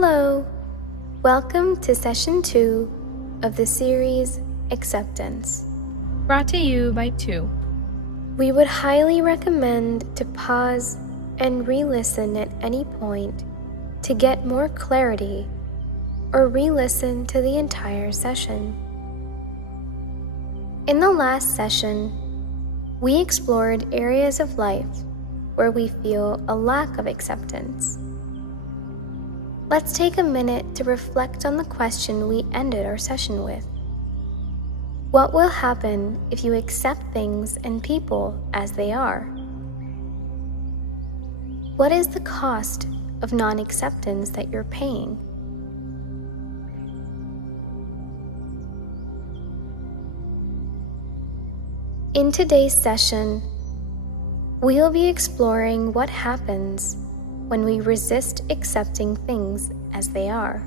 Hello! Welcome to Session 2 of the series Acceptance. Brought to you by 2. We would highly recommend to pause and re-listen at any point to get more clarity, or re-listen to the entire session. In the last session, we explored areas of life where we feel a lack of acceptance. Let's take a minute to reflect on the question we ended our session with. What will happen if you accept things and people as they are? What is the cost of non-acceptance that you're paying? In today's session, we'll be exploring what happens when we resist accepting things as they are.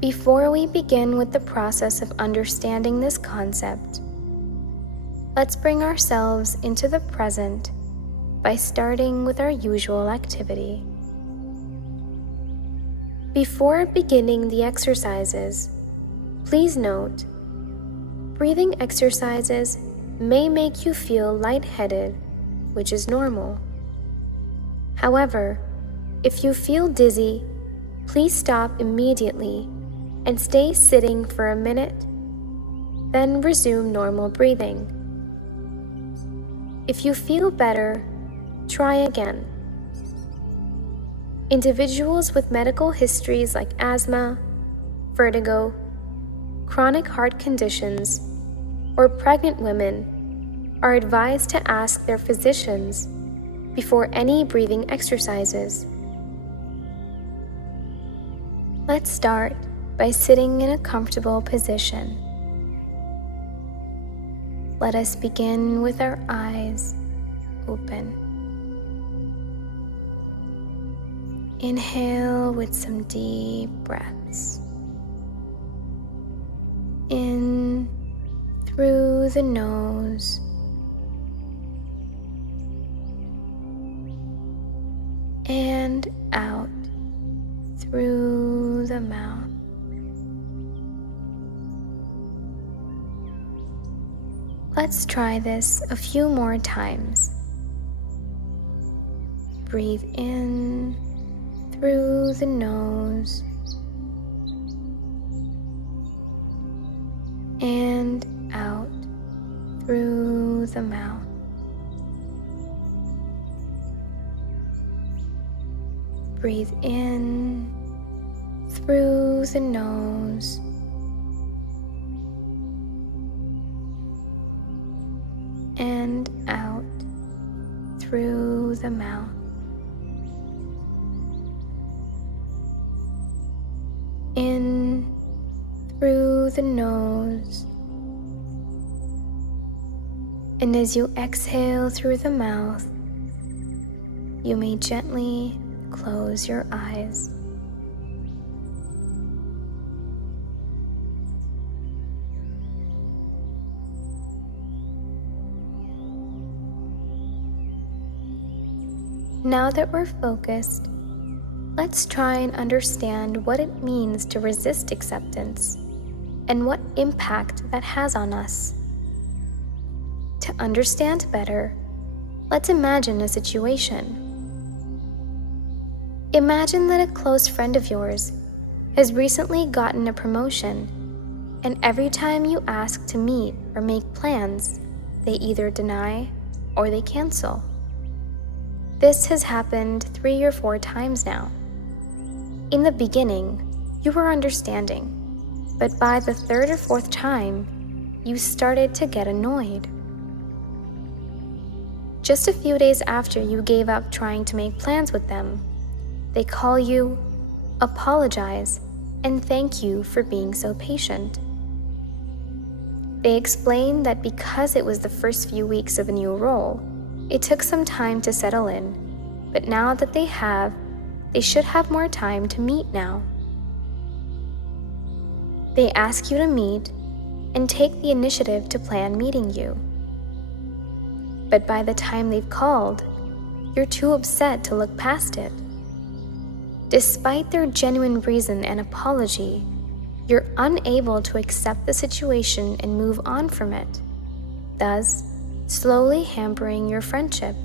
Before we begin with the process of understanding this concept, let's bring ourselves into the present by starting with our usual activity. Before beginning the exercises, please note, breathing exercises may make you feel lightheaded, which is normal. However, if you feel dizzy, please stop immediately and stay sitting for a minute, then resume normal breathing. If you feel better, try again. Individuals with medical histories like asthma, vertigo, chronic heart conditions, or pregnant women are advised to ask their physicians before any breathing exercises. Let's start by sitting in a comfortable position. Let us begin with our eyes open. Inhale with some deep breaths. In through the nose, and out through the mouth. Let's try this a few more times. Breathe in through the nose and out through the mouth. Breathe in through the nose and out through the mouth. In through the nose, and as you exhale through the mouth, you may gently close your eyes. Now that we're focused, let's try and understand what it means to resist acceptance and what impact that has on us. To understand better, let's imagine a situation. Imagine that a close friend of yours has recently gotten a promotion, and every time you ask to meet or make plans, they either deny or they cancel. This has happened 3 or 4 times now. In the beginning, you were understanding, but by the 3rd or 4th time, you started to get annoyed. Just a few days after you gave up trying to make plans with them, they call you, apologize, and thank you for being so patient. They explain that because it was the first few weeks of a new role, it took some time to settle in, but now that they should have more time to meet now. They ask you to meet and take the initiative to plan meeting you. But by the time they've called, you're too upset to look past it. Despite their genuine reason and apology, you're unable to accept the situation and move on from it, thus slowly hampering your friendship.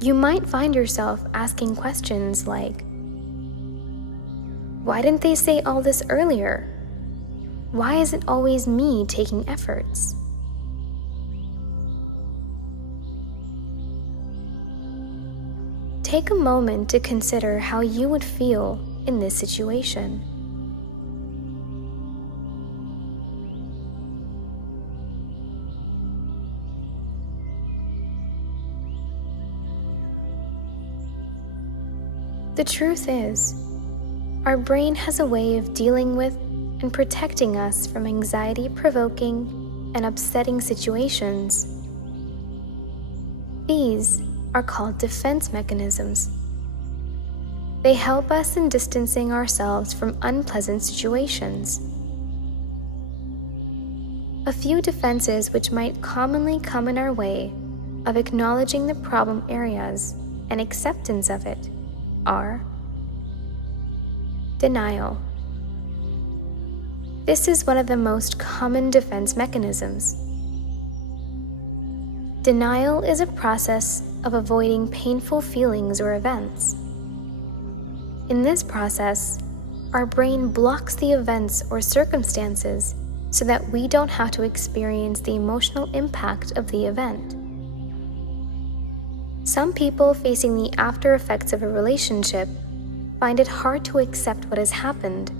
You might find yourself asking questions like, "Why didn't they say all this earlier? Why is it always me taking efforts?" Take a moment to consider how you would feel in this situation. The truth is, our brain has a way of dealing with and protecting us from anxiety-provoking and upsetting situations. These are called defense mechanisms. They help us in distancing ourselves from unpleasant situations. A few defenses which might commonly come in our way of acknowledging the problem areas and acceptance of it are denial. This is one of the most common defense mechanisms. Denial is a process of avoiding painful feelings or events. In this process, our brain blocks the events or circumstances so that we don't have to experience the emotional impact of the event. Some people facing the after effects of a relationship find it hard to accept what has happened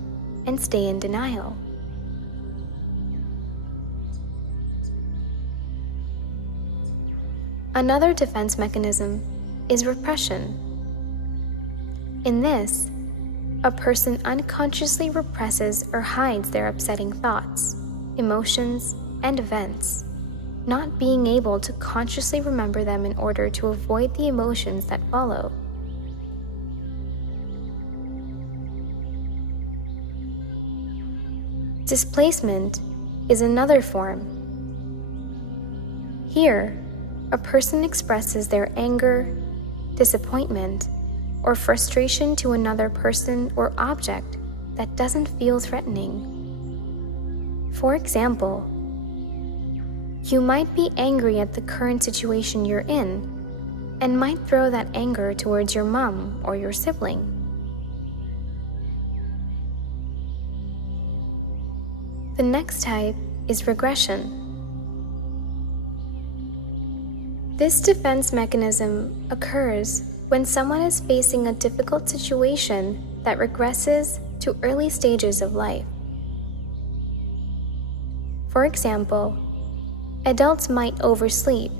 and stay in denial. Another defense mechanism is repression. In this, a person unconsciously represses or hides their upsetting thoughts, emotions, and events, not being able to consciously remember them in order to avoid the emotions that follow. Displacement is another form. Here, a person expresses their anger, disappointment, or frustration to another person or object that doesn't feel threatening. For example, you might be angry at the current situation you're in and might throw that anger towards your mom or your sibling. The next type is regression. This defense mechanism occurs when someone is facing a difficult situation that regresses to early stages of life. For example, adults might oversleep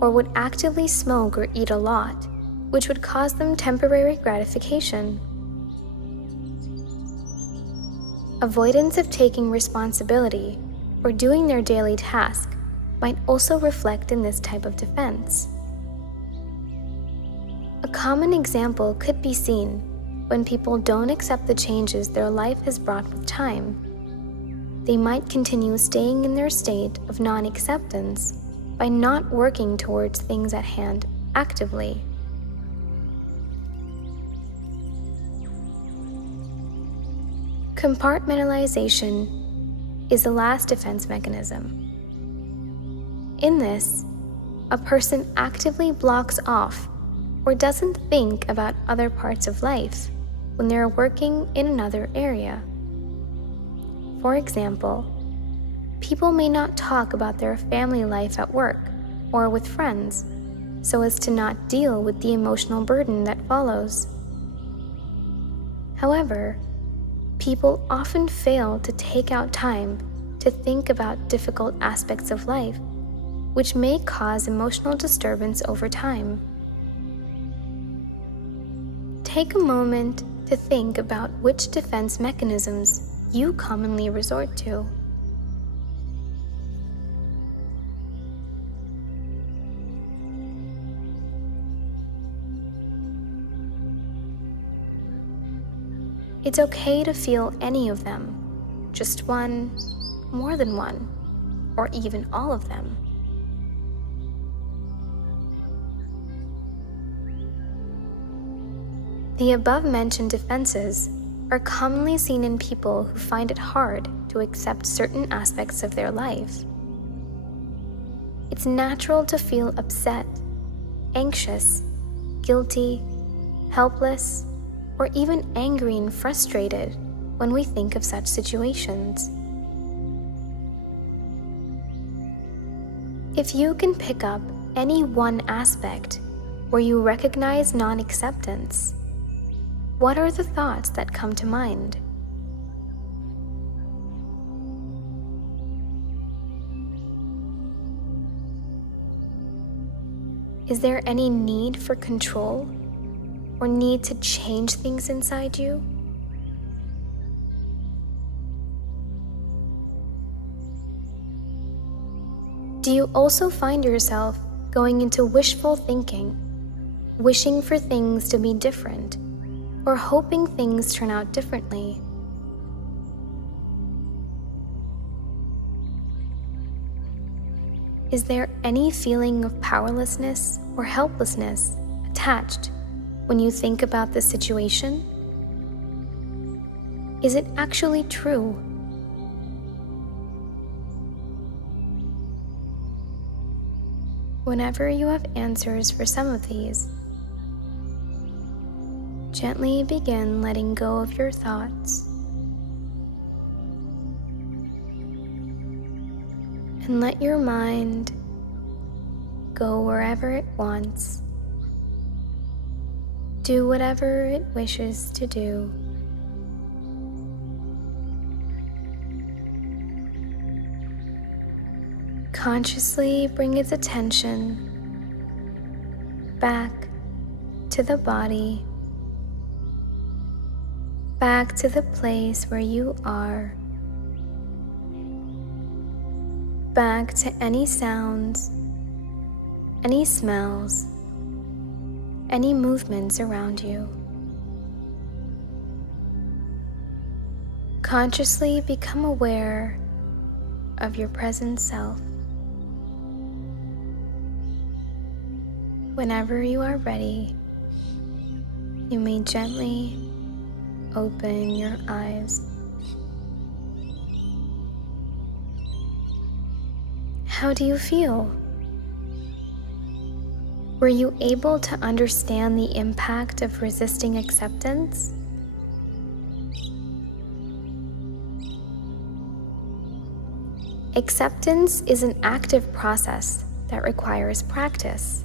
or would actively smoke or eat a lot, which would cause them temporary gratification. Avoidance of taking responsibility or doing their daily task might also reflect in this type of defense. A common example could be seen when people don't accept the changes their life has brought with time. They might continue staying in their state of non-acceptance by not working towards things at hand actively. Compartmentalization is the last defense mechanism. In this, a person actively blocks off or doesn't think about other parts of life when they're working in another area. For example, people may not talk about their family life at work or with friends so as to not deal with the emotional burden that follows. However, people often fail to take out time to think about difficult aspects of life, which may cause emotional disturbance over time. Take a moment to think about which defense mechanisms you commonly resort to. It's okay to feel any of them, just one, more than one, or even all of them. The above-mentioned defenses are commonly seen in people who find it hard to accept certain aspects of their life. It's natural to feel upset, anxious, guilty, helpless, or even angry and frustrated when we think of such situations. If you can pick up any one aspect where you recognize non-acceptance, what are the thoughts that come to mind? Is there any need for control or need to change things inside you? Do you also find yourself going into wishful thinking, wishing for things to be different, or hoping things turn out differently? Is there any feeling of powerlessness or helplessness attached when you think about the situation? Is it actually true? Whenever you have answers for some of these, gently begin letting go of your thoughts and let your mind go wherever it wants, do whatever it wishes to do. Consciously bring its attention back to the body, back to the place where you are, back to any sounds, any smells, any movements around you. Consciously become aware of your present self. Whenever you are ready, you may gently open your eyes. How do you feel? Were you able to understand the impact of resisting acceptance? Acceptance is an active process that requires practice.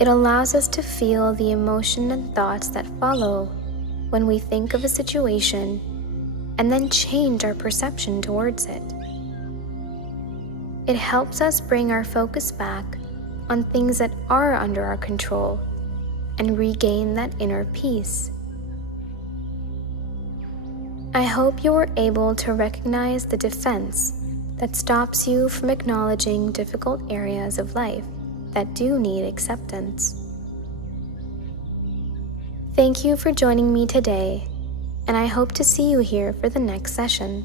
It allows us to feel the emotion and thoughts that follow when we think of a situation and then change our perception towards it. It helps us bring our focus back on things that are under our control and regain that inner peace. I hope you were able to recognize the defense that stops you from acknowledging difficult areas of life that do need acceptance. Thank you for joining me today, and I hope to see you here for the next session.